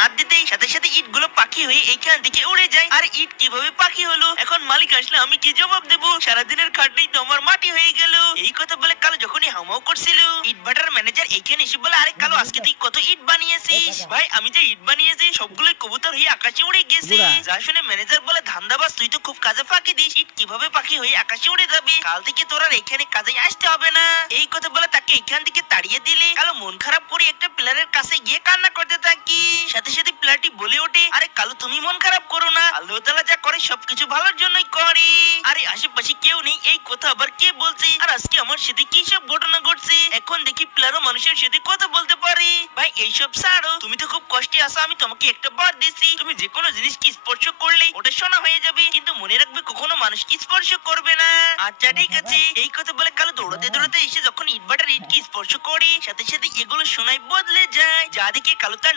হাত দিতেই সাথে সাথে ইট গুলো পাখি হয়ে এইখান থেকে উড়ে যায়। আর ইট কিভাবে পাখি হলো? এখন মালিক আসলে আমি কি জবাব দেবো? সারাদিনের খাটনি তো আমার মাটি হয়ে গেল। এই কথা বলে কালো যখনই হামাও করছিল, ইট ভাটার ম্যানেজার এইখানে এসে বলে, আরে কালো আজকে তুই কত ইট বানিয়েছিস? ভাই আমি যে ইট বানিয়েছি সবগুলোই কবুতর হয়ে আকাশে উড়ে গেছে। যা শুনে ম্যানেজার বলে, ধান্দাবাজ তুই তো খুব কাজে ফাঁকি দিস। ইট কিভাবে পাখি হয়ে আকাশে উড়ে যাবে? কাল থেকে তোর আর এখানে কাজে আসতে হবে না। এই কথা বলে তাকে এখান থেকে তাড়িয়ে দিলে কালো মন খারাপ করে একটা পিলারের কাছে গিয়ে কান্না করতে থাকি। সাথে সাথে পিলারটি বলে ওঠে, আরে কালো তুমি মন খারাপ করো না, আল্লাহ তাআলা যা করে সবকিছু ভালোর জন্যই করে। আরে আশেপাশে কেউ নেই, এই কথা আবার কে বলছে? আর আজকে আমার সাথে কি সব ঘটনা ঘটছে? এখন দেখি পিলারও মানুষের সাথে কথা বলতে পারে। ভাই এইসব ছাড়ো, তুমি তো খুব কষ্টে আছো, আমি তোমাকে একটা বার দিচ্ছি। তুমি যে কোনো জিনিসকে স্পর্শ করলে ওটা সোনা হয়ে যাবে, কিন্তু মনে রাখবে কখনো মানুষকে স্পর্শ করবে না। আচ্ছা ঠিক আছে। এই কথা বলে কালো দৌড়াতে দৌড়াতে এসে যখন ইটভাটার ইটকে স্পর্শ করে, সাথে সাথে এগুলো সোনায় বদলে যায়। যা দেখে কালো তার